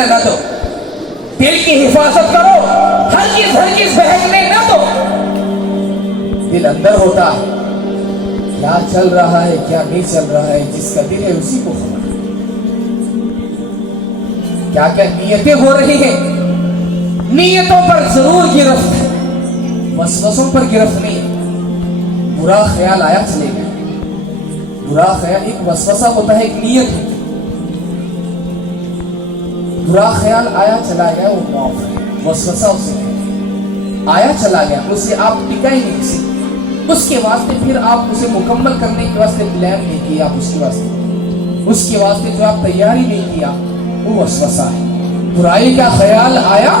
جانے نہ دو، دل کی حفاظت کرو، ہرگز بہکنے نہ دو۔ دل اندر ہوتا ہے، کیا چل رہا ہے کیا نہیں چل رہا ہے، جس کا دل ہے اسی کو خبر۔ کیا کیا نیتیں ہو رہی ہیں، نیتوں پر ضرور گرفت ہے، وسوسوں پر گرفت نہیں۔ برا خیال آیا چلے گا، برا خیال ایک وسوسہ ہوتا ہے، ایک نیت ہوتی ہے۔ برا خیال آیا چلا گیا وہ معاف ہے، وسوسہ اسے آیا چلا گیا، اسے آپ ٹکا ہی نہیں سکتے، اس کے واسطے پھر آپ اسے مکمل کرنے کے واسطے پلان نہیں کیا، آپ اس کے واسطے جو آپ تیاری نہیں کیا، وہ وسوسہ ہے۔ برائی کا خیال آیا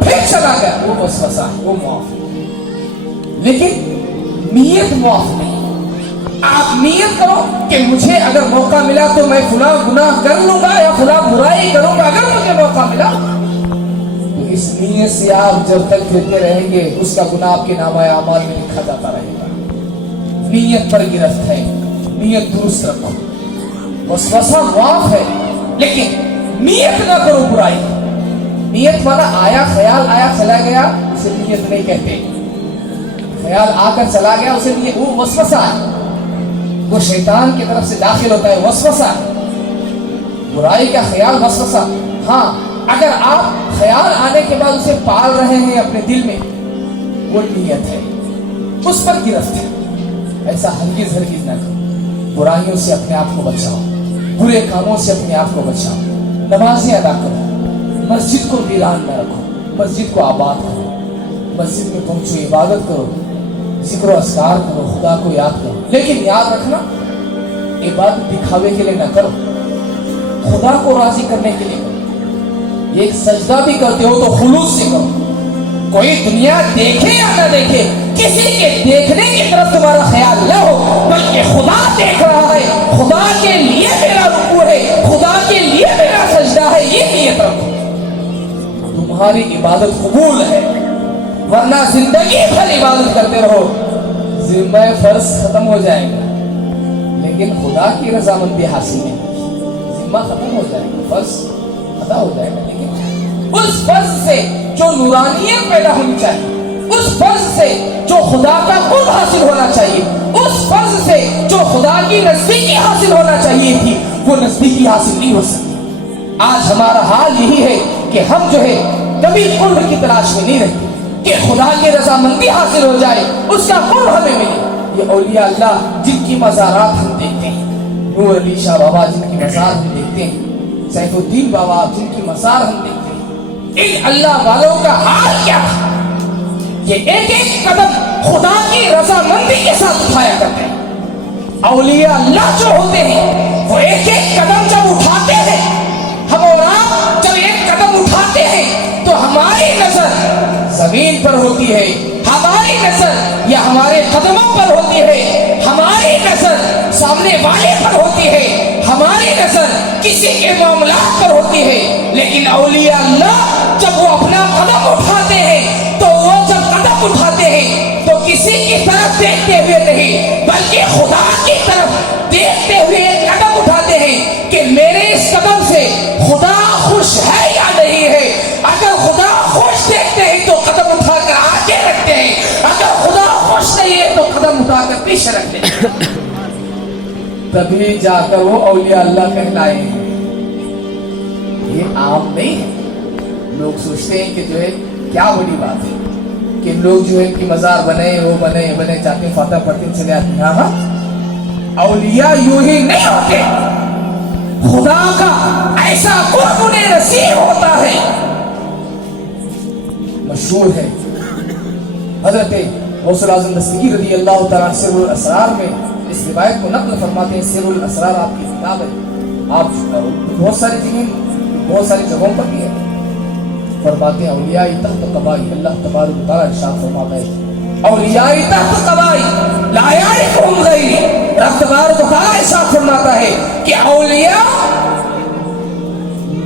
پھر چلا گیا، وہ وسوسہ ہے، وہ معاف ہے۔ لیکن نیت معاف نہیں۔ آپ نیت کرو کہ مجھے اگر موقع ملا تو میں فلاں گناہ کر لوں گا یا فلاں برائی کروں گا اگر مجھے موقع ملا، تو اس نیت سے آپ جب تک پھرتے رہیں گے اس کا گناہ آپ کے نامہ اعمال میں لکھا جاتا رہے گا۔ نیت پر گرفت ہے، نیت درست رکھو۔ وسوسہ معاف ہے لیکن نیت نہ کرو برائی۔ نیت والا آیا خیال آیا چلا گیا اسے نیت نہیں کہتے، خیال آ کر چلا گیا اسے نیت، وہ وسوسہ ہے، وہ شیطان کی طرف سے داخل ہوتا ہے، وسوسہ ہے۔ برائی کا خیال وسوسہ، ہاں اگر آپ خیال آنے کے بعد اسے پال رہے ہیں اپنے دل میں، وہ نیت ہے، اس پر گرفت ہے۔ ایسا ہرگز نہ کرو۔ برائیوں سے اپنے آپ کو بچاؤ، برے کاموں سے اپنے آپ کو بچاؤ، نمازیں ادا کرو، مسجد کو ویران نہ رکھو، مسجد کو آباد کرو، مسجد میں پہنچو، عبادت کرو، ذکر و اذکار کرو، خدا کو یاد کرو۔ لیکن یاد رکھنا عبادت دکھاوے کے لیے نہ کرو، خدا کو راضی کرنے کے لیے کرو۔ ایک سجدہ بھی کرتے ہو تو خلوص سے کرو، کوئی دنیا دیکھے یا نہ دیکھے، کسی کے دیکھنے کی طرف تمہارا خیال نہ ہو، بلکہ خدا دیکھ رہا ہے، خدا کے لیے میرا رکوع ہے، خدا کے لیے میرا سجدہ ہے، یہ نیت رکھو، تمہاری عبادت قبول ہے۔ ورنہ زندگی بھر عبادت کرتے رہو، ذمہ فرض ختم ہو جائے گا لیکن خدا کی رضامندی حاصل نہیں ہوگی، ذمہ ختم ہو جائے گا، فرض ادا ہو جائے گا لیکن اس فرض سے جو نورانیت پیدا ہونی چاہیے، اس فرض سے جو خدا کا قرب حاصل ہونا چاہیے، اس فرض سے جو خدا کی نزدیکی حاصل ہونا چاہیے تھی، وہ نزدیکی حاصل نہیں ہو سکتی۔ آج ہمارا حال یہی ہے کہ ہم جو ہے کبھی قرب کی تلاش میں نہیں رہتے کہ خدا کی رضامندی حاصل ہو جائے، اس کا قرب ہمیں ملے۔ یہ اولیاء اللہ جن کی مزارات ہم دیکھتے ہیں، نور علی شاہ بابا جن کی مزار ہم دیکھتے ہیں، سیف الدین بابا جن کی مزار ہم دیکھتے ہیں، ان اللہ والوں کا حال کیا تھا؟ یہ ایک ایک قدم خدا کی رضامندی کے ساتھ اٹھایا کرتے ہیں۔ اولیاء اللہ جو ہوتے ہیں وہ ایک ایک قدم جب اٹھاتے ہیں، ہم اور آپ جب ایک قدم اٹھاتے ہیں تو ہماری نظر زمین پر ہوتی ہے، ہماری نظر یا ہمارے قدموں پر ہوتی ہے، ہماری نظر سامنے والے پر ہوتی ہے، ہماری نظر کسی کے معاملات پر ہوتی ہے۔ لیکن اولیاء اللہ جب وہ اپنا قدم اٹھاتے ہیں تو وہ جب قدم اٹھاتے ہیں تو کسی کی طرف دیکھتے ہوئے نہیں بلکہ خدا کی طرف دیکھتے ہوئے قدم اٹھاتے ہیں کہ میرے اس قدم سے خدا خوش ہے یا نہیں ہے۔ اگر خدا خوش دیکھتے ہیں تو قدم اٹھا کر آگے رکھتے ہیں، اگر خدا خوش نہیں ہے تو قدم اٹھا کر پیچھے رکھتے ہیں، تبھی جا کر وہ اولیاء اللہ کہلائے ہیں۔ یہ عام نہیں ہے۔ لوگ سوچتے ہیں کہ جو ہے کیا بڑی بات ہے کہ لوگ جو ہے ان کی مزار بنے، وہ بنے جاتے ہیں، فاتح پڑھتے چلے آتے ہیں۔ ہاں، اولیاء یوں ہی نہیں ہوتے، خدا کا ایسا قرب انہیں نصیب ہوتا ہے۔ مشہور ہے حضرت غوث الاعظم دستگیر رضی اللہ تعالیٰ سر الاسرار میں اس روایت کو نقل فرماتے ہیں۔ سر الاسرار آپ کی کتاب ہے، آپ بہت ساری جگہوں پر بھی ہے۔ فرماتے ہیں اولیاء تحت قبائی، اللہ تبارک و تعالیٰ ارشاد فرماتا ہے اولیاء تحت قبائی لا یعرفہم غیری، رب تبارک و تعالیٰ ارشاد فرماتا ہے کہ اولیاء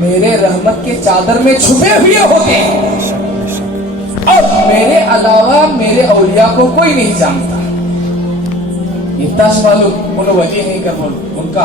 میرے رحمت کے چادر میں چھپے ہوئے ہوتے ہیں اور میرے علاوہ میرے اولیاء کو کوئی نہیں جانتا۔ یہ تاش معلوم ان ولی ہیں کہ ان کا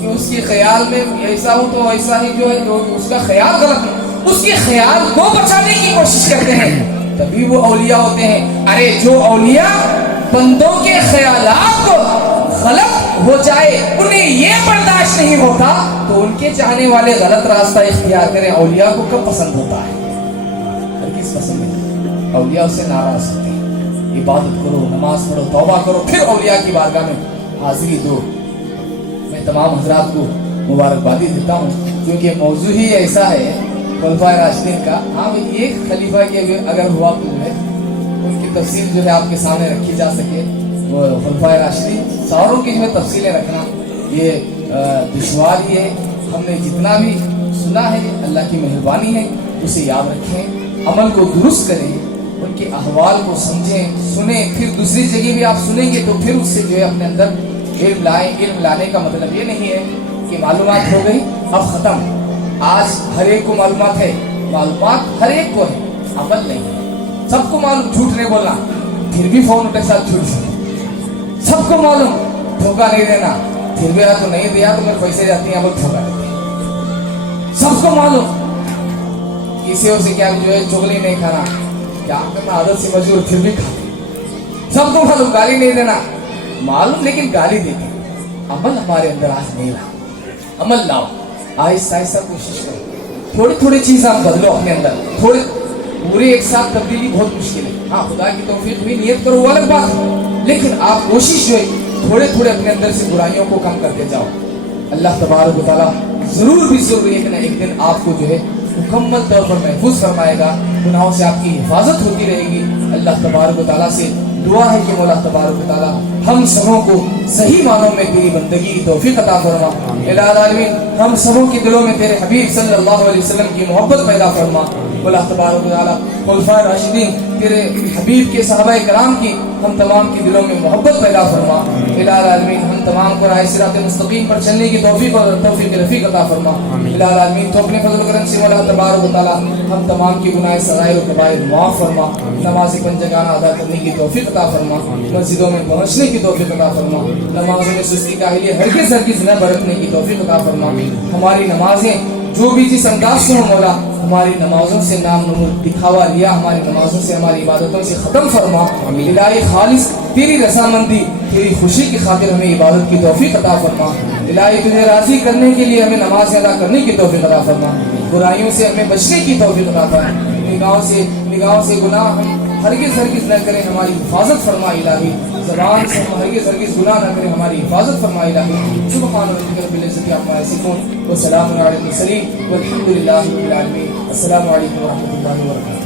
کہ اس کے خیال میں ایسا ہو تو ایسا ہی جو ہے تو اس کا خیال غلط ہے، اس کے خیال کو بچانے کی کوشش کرتے ہیں، تبھی وہ اولیاء ہوتے ہیں۔ ارے جو اولیاء بندوں کے خیالات کو غلط ہو جائے انہیں یہ برداشت نہیں ہوتا تو ان کے چاہنے والے غلط راستہ اختیار کریں، اولیاء کو کب پسند ہوتا ہے؟ ہرگز پسند نہیں، اولیاء اس سے ناراض ہوتے ہیں۔ عبادت کرو، نماز پڑھو، توبہ کرو، پھر اولیاء کی بارگاہ میں حاضری دو۔ میں تمام حضرات کو مبارکبادی دیتا ہوں کیونکہ موضوع ہی ایسا ہے خلفائے راشدین کا۔ ہاں بھائی ایک خلیفہ کے اگر ہوا تو جو ہے ان کی تفصیل جو ہے آپ کے سامنے رکھی جا سکے، وہ خلفائے راشدین ساروں کی جو ہے تفصیلیں رکھنا یہ دشوار ہی ہے۔ ہم نے جتنا بھی سنا ہے اللہ کی مہربانی ہے، اسے یاد رکھیں، عمل کو درست کریں، ان کے احوال کو سمجھیں، سنیں، پھر دوسری جگہ بھی آپ سنیں گے تو پھر اس سے جو ہے اپنے اندر علم لائیں۔ علم لانے کا مطلب یہ نہیں ہے کہ معلومات ہو گئی اب ختم۔ آج ہر ایک کو معلومات ہے، معلومات ہر ایک کو ہے، عمل نہیں ہے۔ سب کو معلوم جھوٹ نہیں بولنا، پھر بھی فون کے ساتھ جھوٹ سن۔ سب کو معلوم دھوکہ نہیں دینا، پھر بھی تو نہیں دیا تو میرے پیسے جاتی ہیں وہ دھوکہ دیتے ہیں۔ سب کو معلوم کسی اور سے کیا جو ہے چغلی نہیں کھانا، کیا کرنا عادت سے مجبور، پھر بھی کھاتے۔ سب کو معلوم گالی نہیں دینا، معلوم لیکن گالی دیتے۔ عمل ہمارے اندر آج نہیں رہا، عمل لاؤ، آہستہ آہستہ کوشش کرو، تھوڑی تھوڑی چیزیں آپ بدلو اپنے اندر، تھوڑے پورے ایک ساتھ تبدیلی بہت مشکل ہے۔ ہاں خدا کی توفیق ہوئی، نیت کرو وہ الگ بات ہے، لیکن آپ کوشش جو ہے تھوڑے تھوڑے اپنے اندر سے برائیوں کو کم کرتے جاؤ۔ اللہ تبارک و تعالیٰ ضرور بھی ضرور ایک نہ ایک دن آپ کو جو ہے مکمل طور پر محفوظ فرمائے گا، گناہوں سے آپ کی حفاظت ہوتی رہے گی۔ اللہ تبارک و تعالیٰ سے دعا ہے کہ مولا تبارک و تعالیٰ ہم سبوں کو صحیح معنوں میں تیری بندگی کی توفیق عطا فرما۔ الہ العالمین ہم سبوں کے دلوں میں تیرے حبیب صلی اللہ علیہ وسلم کی محبت پیدا فرما۔ مولا تبارک و تعالیٰ خلفائے راشدین تیرے حبیب کے صحابہ کرام کی ہم تمام کے دلوں میں محبت پیدا فرما۔ الہ العالمین ہم تمام کو راہ صراط مستقیم پر چلنے کی توفیق اور توفیق رفیق عطا فرما۔ الہ العالمین تو اپنے فضل و کرم سے مولا تبارک و تعالیٰ ہم تمام کی گناہ صغائر و کبائر معاف فرما۔ نماز پنجگانہ ادا کرنے کی توفیق عطا فرما، مسجدوں میں پہنچنے کی توفیق عطا فرما، نمازوں میں سستی کاہلی ہرگز ہرگز نہ برتنے کی توفیق عطا فرما۔ ہماری نمازیں جو بھی جس انداز سے ہو مولا، ہماری نمازوں سے نام نمود دکھاوا لیا، ہماری نمازوں سے ہماری عبادتوں سے ختم فرما۔ الہی خالص تیری رضامندی تیری خوشی کی خاطر ہمیں عبادت کی توفیق عطا فرما۔ الہی تجھے راضی کرنے کے لیے ہمیں نماز ادا کرنے کی توفیق عطا فرما، برائیوں سے ہمیں بچنے کی توفیق عطا فرما، نگاہوں سے گناہ ہم ہرگز ہرگز نہ کریں، ہماری حفاظت فرما الہی، زبان سے ہم ہرگز ہرگز گناہ نہ کریں، ہماری حفاظت فرما الہی۔ سبحان ربک رب العزت عما یصفون وسلام علی المرسلین والحمد للہ رب العالمین۔ السلام علیکم ورحمۃ اللہ وبرکاتہ۔